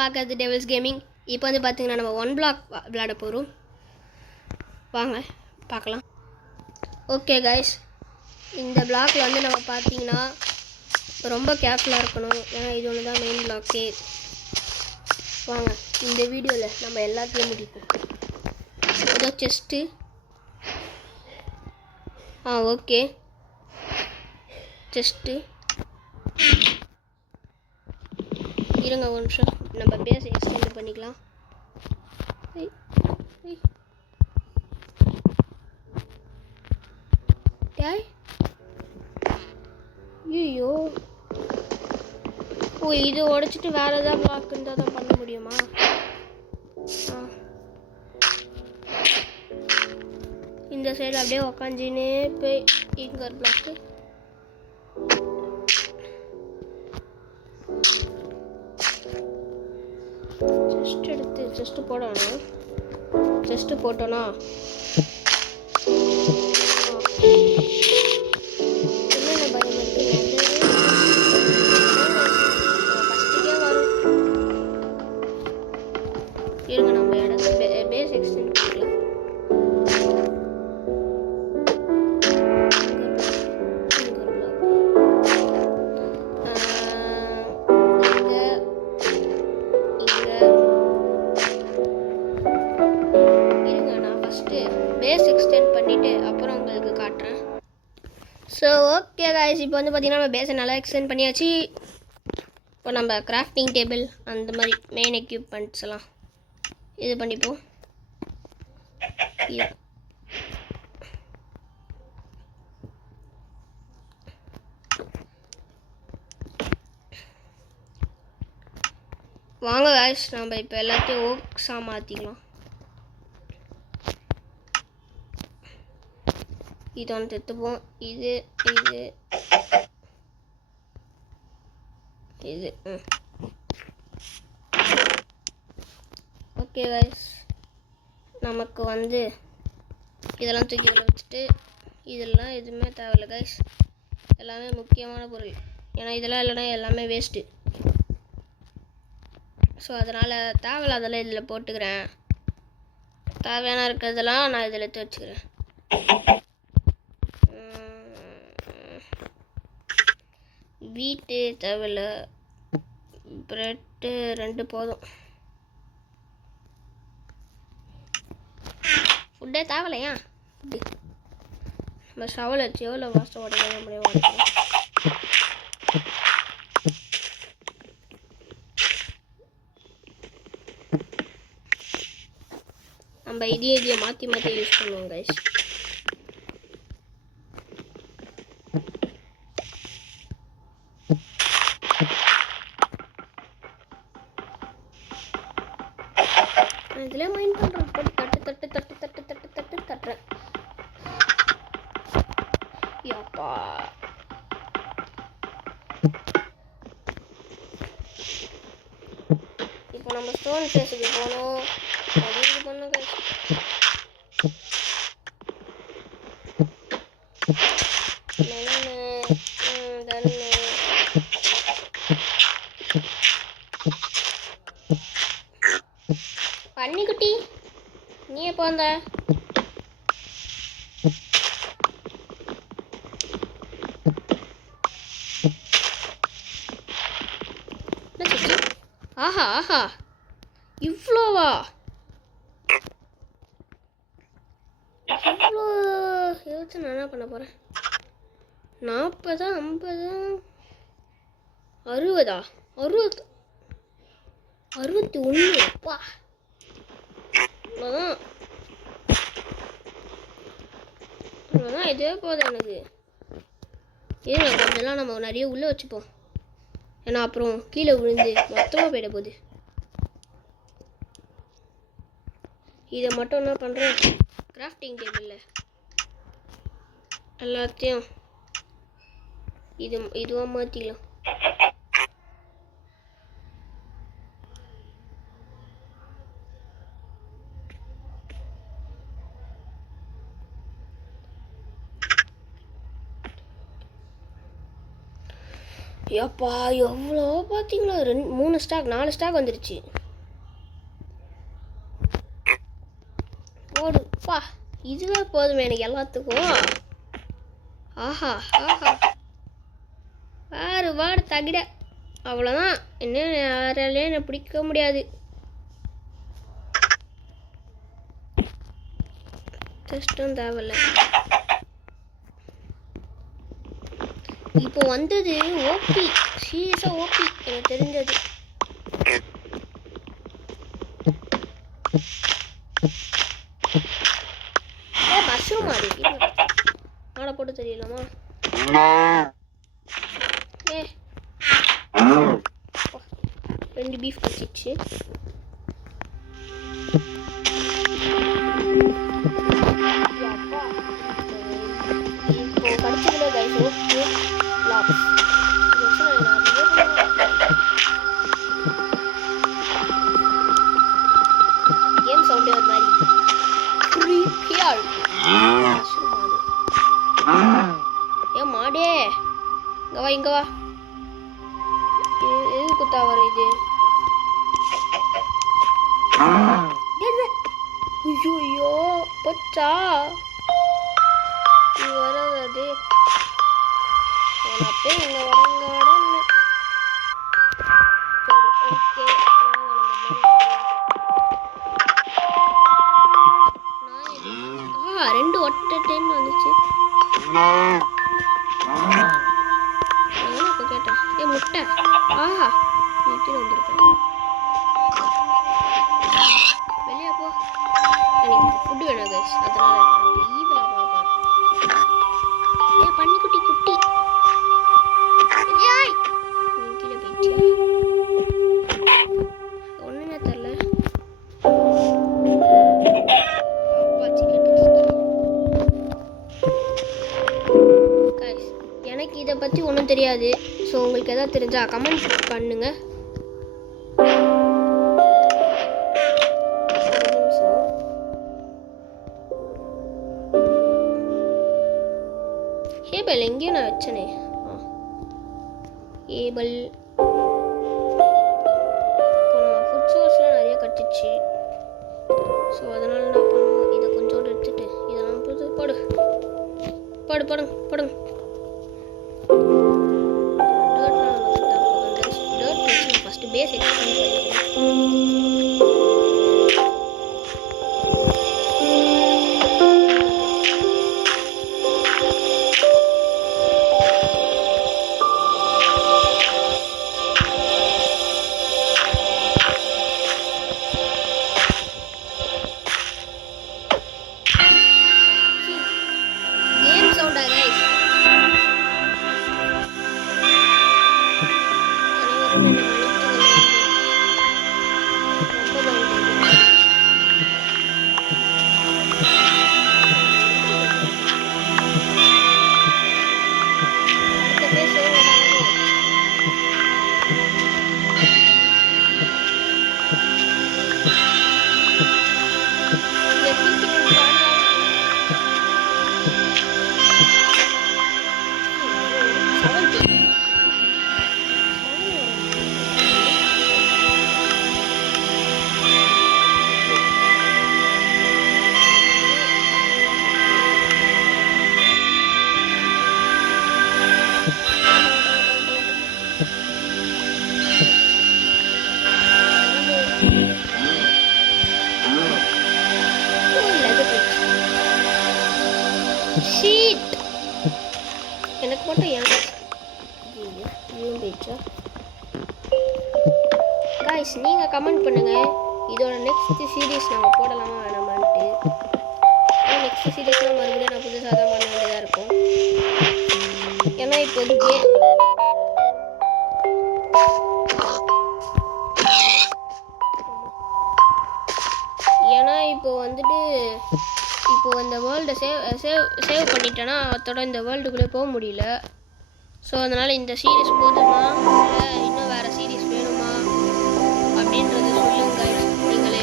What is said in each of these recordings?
பார்க்கறது devil's gaming. இப்போ வந்து பார்த்தீங்கன்னா நம்ம 1 பிளாக் விளையாட போகிறோம். வாங்க பார்க்கலாம். ஓகே கைஸ், இந்த பிளாக்ல வந்து நம்ம பார்த்தீங்கன்னா ரொம்ப கேர்ஃபுல்லாக இருக்கணும். ஏன்னா இது ஒன்று தான் மெயின் பிளாக்கே. வாங்க இந்த வீடியோவில் நம்ம எல்லாத்தையும் முடிப்போம். ஏதோ செஸ்ட்டு. Okay chest. இருங்க ஒரு நிமிஷம், நம்ம பேஸ் எக்ஸ்டெண்ட் பண்ணிக்கலாம். ஐயோ, இது உடைச்சிட்டு வேற ஏதாவது பிளாக் இருந்தால் தான் பண்ண முடியுமா? இந்த சைடு அப்படியே உக்காஞ்சினே போய் இங்கே ஒரு பிளாக்கு. ஜஸ்ட் எடுத்து ஜஸ்ட் போடணும். ஜஸ்ட் போட்டோன்னா என்னென்ன பயம் இருக்கு? ஃபஸ்ட்டுக்கே வரும். இருங்க நம்ம இடத்துல பேஸ் எக்ஸ்டெண்ட் பண்ணிக்கலாம். பேஸ் எக்ஸ்டெண்ட் பண்ணிவிட்டு அப்புறம் உங்களுக்கு காட்டுறேன். ஸோ ஓகே கைஸ், இப்போ வந்து பார்த்திங்கன்னா நம்ம பேஸை நல்லா எக்ஸ்டெண்ட் பண்ணியாச்சு. இப்போ நம்ம கிராஃப்டிங் டேபிள் அந்த மாதிரி மெயின் எக்யூப்மெண்ட்ஸ் எல்லாம் இது பண்ணிப்போம். வாங்க கைஸ், நம்ம இப்போ எல்லாத்தையும் ஓக்ஸாக மாற்றிக்கலாம். இது ஒன்று எடுத்துப்போம். இது இது இது ஓகே கைஸ், நமக்கு வந்து இதெல்லாம் தூக்கி உள்ள வச்சுட்டு இதெல்லாம் எதுவுமே தேவையில்லை கைஸ். எல்லாமே முக்கியமான பொருள். ஏன்னா இதெல்லாம் இல்லைனா எல்லாமே வேஸ்ட்டு. ஸோ அதனால் தேவையில்லாதெல்லாம் இதில் போட்டுக்கிறேன். தேவையான இருக்கிறதெல்லாம் நான் இதில் எடுத்து வச்சுக்கிறேன். வீட்டு தேவையில்ல, ப்ரெட்டு 2 போதும். ஃபுட்டே தேவையில்லையா? நம்ம ஷவல் வச்சு எவ்வளோ வாஸ்ட்டு உடனே முடியும். நம்ம இதையே மாற்றி மாற்றி யூஸ் பண்ணுவோம் கைஸ். இதில் மைண்ட் பண்ணுறோம். தட்டு தட்டு தட்டு தட்டு தட்டு தட்டு தட்டுறேன். யப்பா, இப்போ நம்ம ஸ்டோன் ஃபேஸுக்கு போகணும். அது பண்ணுங்க. பன்னிக்குட்டி, நீ எப்போ வந்த? ஆஹா ஆஹா, இவ்வளோவா? இவ்வளோ யோசிச்சு நான் என்ன பண்ண போகிறேன்? 40, 50, 60, 61. அப்பா, அவ்வளோதான். இதே போதும் எனக்கு. ஏன்னா கொஞ்சம்லாம் நம்ம நிறைய உள்ளே வச்சுப்போம். ஏன்னா அப்புறம் கீழே விழுந்து மொத்தமாக போயிட போகுது. இதை மட்டும் என்ன பண்ணுறேன், கிராஃப்டிங் டேபிளில் எல்லாத்தையும் இதுவாக மாற்றிக்கலாம். ஏப்பா எவ்வளோ பார்த்தீங்களா 3 ஸ்டாக் 4 ஸ்டாக் வந்துருச்சு. ஓடுப்பா, இதுவே போதுமே எனக்கு எல்லாத்துக்கும். ஆஹா ஆஹா, வாடு தகிட, அவ்வளோதான். இன்னும் யாராலையும் என்னை பிடிக்க முடியாது. டெஸ்ட்டும் தேவையில்ல. இப்போ வந்தது ஓபி, சீரியஸாக ஓபி எனக்கு தெரிஞ்சது. மஷ்ரூம் மாடு மாடை போட்டு தெரியலாமா? ஏ 2 பீஃப் வச்சிச்சு. இப்போ கடிச்சதுல கைஸ் ஓகே லாப்ஸ் கேம் சவுண்டே ஒரு மாதிரி க்ரீப்பியா இருக்கு. ஏன் மாடே இங்க வா எது குத்தா வர இது? ஐயோ பச்சா இது வராது. அப்பே இங்க வரங்க ஓகே. 2 ஒட்ட டைம் வந்துச்சு. கேட்டேன் ஏ முட்டை. ஆஹா வீட்டில் வந்துருக்கேன். வெளியே போ, எனக்கு ஃபுட்டு வேணும் கைஸ். அதனால ஈவிலா பார்ப்பேன். ஏ பன்னிக்குட்டி குட்டி கீழே போயிட்டியா? ஒன்றுமே தெரில. எனக்கு இதை பற்றி ஒன்றும் தெரியாது. ஸோ உங்களுக்கு எதாவது தெரிஞ்சா கமெண்ட் பண்ணுங்க. ஏபல் எங்கேயும் நான் வச்சனே. ஏபல் ஃபுட் சோர்ஸ்லாம் நிறைய கட்டிச்சு. ஸோ அதனால நான் பண்ணுவோம், இதை கொஞ்சோண்டு எடுத்துட்டு இதெல்லாம் போடு போடு போடுங்க போடுங்க. ஃபஸ்ட்டு பேஸ் எக்ஸ்பிளைன் பண்ணிக்கிறேன். எனக்கு மட்டும் गाइस நீங்கள் கமெண்ட் பண்ணுங்கள், இதோட நெக்ஸ்ட் சீரீஸ் நம்ம போடலாமா வேணாமான்ட்டு. நெக்ஸ்ட் சீரீஸ்லாம் மறுபடியும் நான் புதுசாக தான் பண்ண வேண்டியதாக இருக்கும். ஏன்னா இப்போ வந்துட்டு இப்போ இந்த வேர்ல்டை சேவ் பண்ணிட்டேன்னா அதோட இந்த வேர்ல்டுக்குள்ளே போக முடியல. ஸோ அதனால் இந்த சீரீஸ் போதுமா இல்லை இன்னும் வேறு சீரீஸ் வேணுமா அப்படின்றது சொல்லுங்க நீங்களே.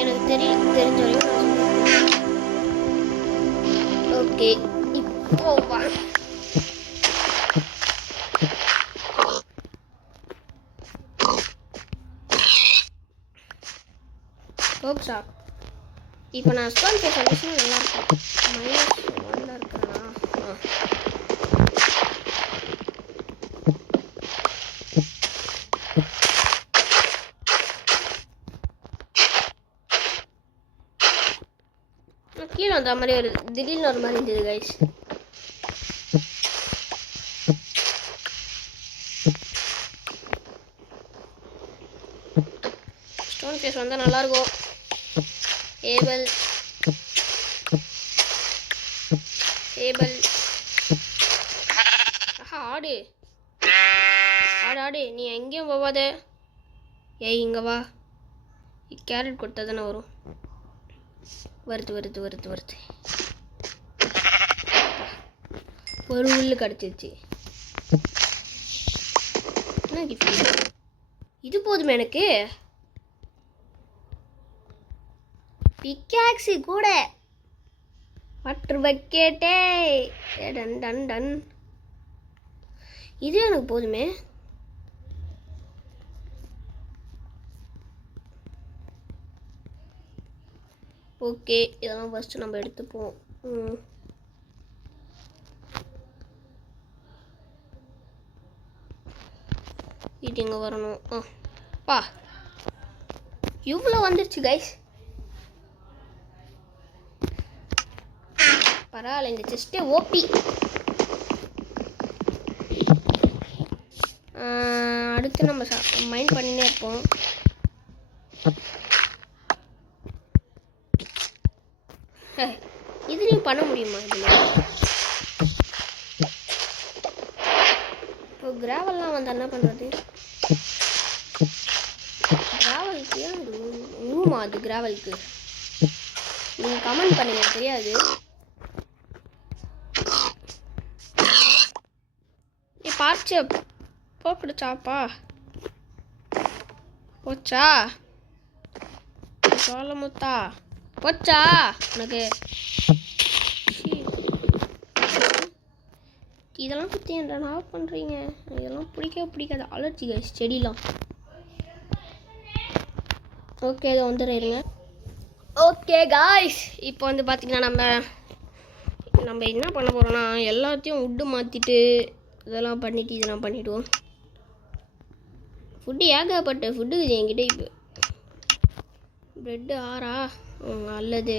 எனக்கு தெரிஞ்ச வரையும் ஓகே. இப்போ போச்சா? இப்போ நான் ஸ்டோன் ஃபேஸ் வந்துச்சுன்னா நல்லாயிருக்கும். -1 இருக்கிறேனா? கீழே வந்த மாதிரி ஒரு திடீர்னு ஒரு மாதிரி இருந்தது கைஸ். ஸ்டோன் ஃபேஸ் வந்தால் நல்லாயிருக்கும். ஏபல் ஆடு ஆடு ஆடு, நீ எங்கேயும் போவாத. ஏய் இங்கே வா. கேரட் கொடுத்தா தானே வரும். வருது ஒரு உள்ளு கிடச்சிருச்சு. என்ன கிஃப்ட் இது? போதுமே எனக்கு. பிக்காக்ஸு கூட வாட்டர் பக்கெட்டே. டன் டன் டன். இது எனக்கு போதுமே. ஓகே, இதெல்லாம் ஃபஸ்ட்டு நம்ம எடுத்துப்போம். இது இங்கே வரணும். பா இவ்வளோ வந்துருச்சு கைஸ். பரவாயில்ல, இந்த செஸ்ட்டே ஓபி. அடுத்து நம்ம மைண்ட் பண்ணினே இருப்போம். இதுலேயும் பண்ண முடியுமா? இதில் இப்போ கிராவல்லாம் வந்து என்ன பண்ணுறது? கிராவலுக்கு ஏன் ரூமா? அது கிராவலுக்கு நீங்கள் கமெண்ட் பண்ணுங்க, தெரியாது. பார்த்து போப்பிடுச்சாப்பா? போச்சா சோளமுத்தா? போச்சா உனக்கு? இதெல்லாம் பற்றி என்ன பண்ணுறீங்க? இதெல்லாம் பிடிக்காது. அலர்ஜி கைஸ் செடிலாம். ஓகே, இதை வந்துடுறேங்க. ஓகே காய்ஸ், இப்போ வந்து பார்த்திங்கன்னா நம்ம என்ன பண்ண போகிறோன்னா, எல்லாத்தையும் உட்டு மாற்றிட்டு இதெல்லாம் பண்ணிவிடுவோம். ஃபுட்டு ஏகப்பட்ட ஃபுட்டு இது என்கிட்ட. இப்போ ப்ரெட்டு 6 நல்லது.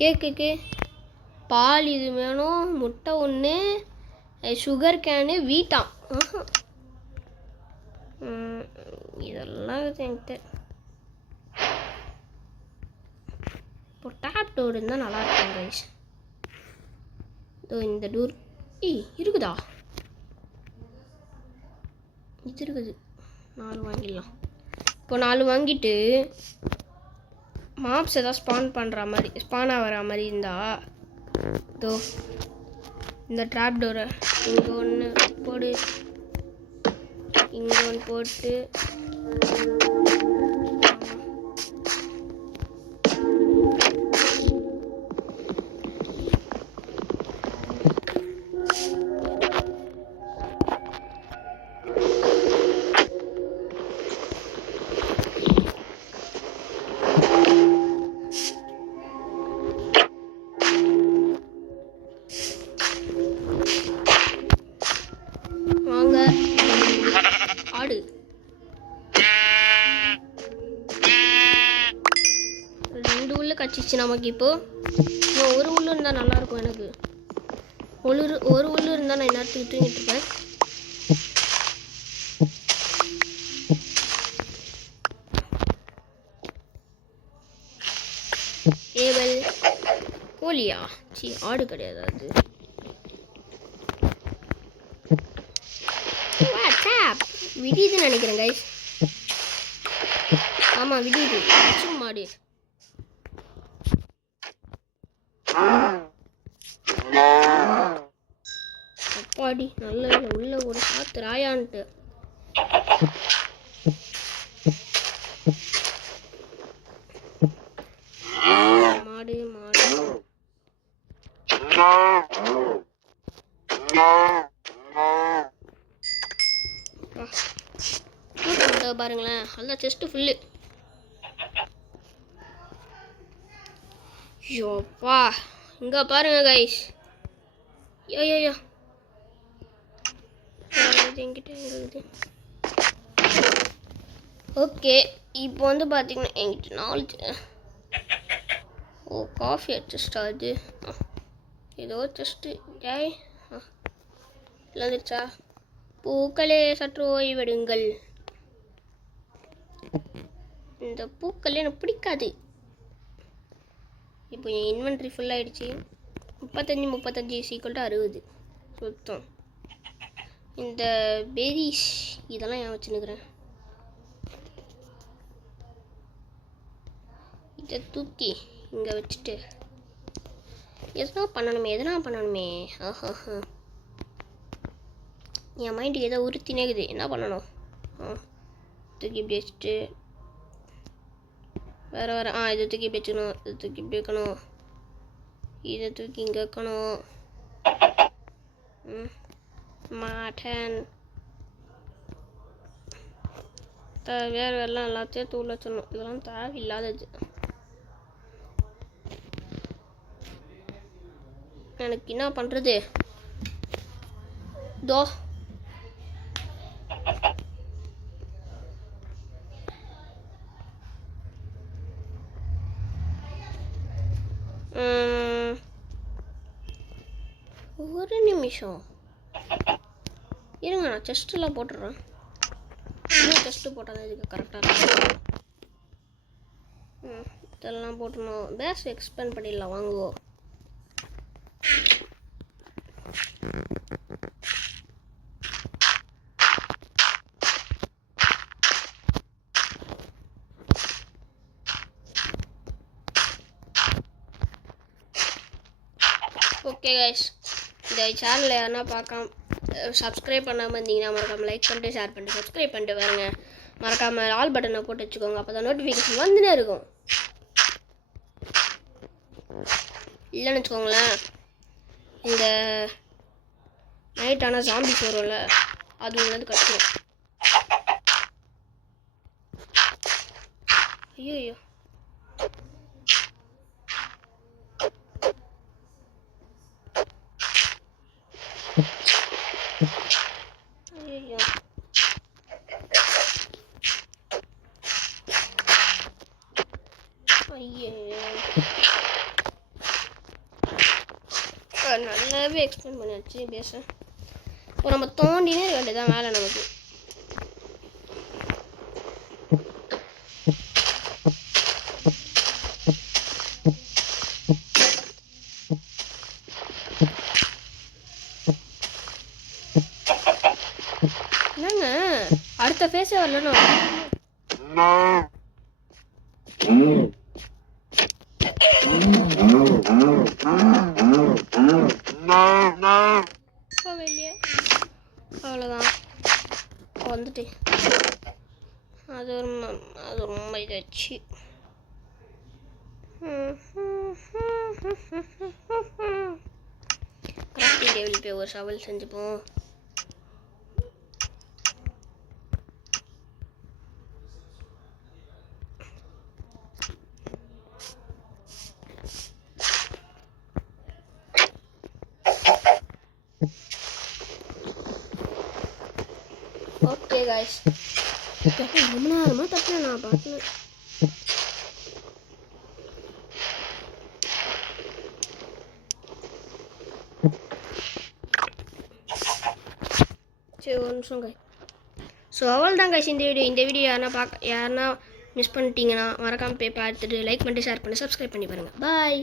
கேக்குக்கு பால் இது வேணும், முட்டை 1, சுகர் கேனு, வீட்டாம். இதெல்லாம் என்கிட்ட. இப்போ டேப் டோர் இருந்தால் நல்லாயிருக்கும் கைஸ். இந்த டோர் இருக்குதா? இது இருக்குது. 4 வாங்கிடலாம். இப்போ 4 வாங்கிட்டு மாப்ஸ் ஏதாவது ஸ்பான் ஆகிற மாதிரி இருந்தால் இந்த ட்ராப் டோரை இங்கே ஒன்று போடு, இங்கே ஒன்று போட்டு ஆடு. 2 உள்ள கச்சிச்சு நமக்கு. இப்போ இன்னும் 1 உள்ளு இருந்தால் நல்லாயிருக்கும். எனக்கு ஒரு உள்ளு இருந்தால் நான் எல்லாத்துக்கு தூங்கிட்டு இருப்பேன். ஏவல் கோழியா? ஆடு கிடையாது அது. விடியுதுன்னு நினைக்கிறேன் கைஸ். ஆமாம் விடியுது. மாடு அப்பாடி நல்ல உள்ள ஒரு சாத்து ராயான்ட்டு. மாடு பாருங்களேன், நல்லா செஸ்ட்டு ஃபுல்லு. யோப்பா இங்கே பாருங்க கைஸ். ஐயோ என்கிட்ட இருக்குது. ஓகே இப்போ வந்து பார்த்தீங்கன்னா என்கிட்ட 4 காஃபி அட்ஜஸ்ட் ஆகுது. ஏதோ ஜஸ்ட்டு ஜாய் வந்துருச்சா? பூக்களே சற்று ஓய்வெடுங்கள். இந்த பூக்கள் எனக்கு பிடிக்காது. இப்போ என் இன்வென்ட்ரி ஃபுல்லாகிடுச்சு. 35 = 60 சுத்தம். இந்த பெரிஸ் இதெல்லாம் ஏன் வச்சுன்னுக்குறேன்? இதை தூக்கி இங்கே வச்சுட்டு எதனா பண்ணணுமே. ஆஹா என் மைண்டுக்கு ஏதோ உறுத்தினேக்குது. என்ன பண்ணணும்? தூக்கி இப்படி வச்சுட்டு வேறு இதை தூக்கி இப்படி வச்சுக்கணும். இதை தூக்கி இப்படி வைக்கணும். இதை தூக்கி இங்கே வைக்கணும். மாட்டன் வேறு எல்லாம் எல்லாத்தையும் தூள் வச்சிடணும். இதெல்லாம் தேவையில்லாதது. எனக்கு என்ன பண்ணுறது? தோ ஒரு நிமிஷம் இருங்க, நான் செஸ்ட்டெல்லாம் போட்டுடுறேன். இன்னும் செஸ்ட்டு போட்டால் தான் இதுக்கு கரெக்டாக இருக்கும். இதெல்லாம் போட்டுணும். பேஸ் எக்ஸ்பேண்ட் பண்ணிடலாம். வாங்குவோம். ஓகே கைஸ், இந்த சேனலை யாருன்னா பார்க்காம சப்ஸ்கிரைப் பண்ணாமல் இருந்தீங்கன்னா மறக்காமல் லைக் பண்ணிட்டு ஷேர் பண்ணிட்டு சப்ஸ்கிரைப் பண்ணிட்டு பாருங்க. மறக்காமல் ஆல் பட்டனை போட்டு வச்சுக்கோங்க. அப்போ தான் நோட்டிஃபிகேஷன் வந்துனே இருக்கும். இல்லைன்னு வச்சுக்கோங்களேன், இந்த நைட் ஆனால் ஜாம்பிஸ் வரும்ல, அது வந்து கட்டுரும். ஐயோ நல்லாவே எக்ஸ்பிளைன் பண்ணியாச்சு பேச. இப்போ நம்ம தோண்டினே இருக்க வேண்டியதான் வேலை நமக்கு. என்னங்க அடுத்த ஃபேஸே வரலன்னா வெளியே அவ்வளோதான் வந்துட்டு அது ரொம்ப இதாச்சு. கிராஃப்டிங் டேபிள் போய் ஒரு ஷவல் செஞ்சுப்போம். ஓகே காய்ஸ், ரொம்ப நேரமாக தப்பினேன் நான் பார்த்தேன். சரி ஒரு நிமிஷம் காய். ஸோ அவள் தான் காய்ஸ் இந்த வீடியோ யாருன்னா மிஸ் பண்ணிட்டீங்கன்னா மறக்காமல் போய் பார்த்துட்டு லைக் பண்ணிட்டு ஷேர் பண்ணி சப்ஸ்கிரைப் பண்ணி பாருங்கள். பாய்.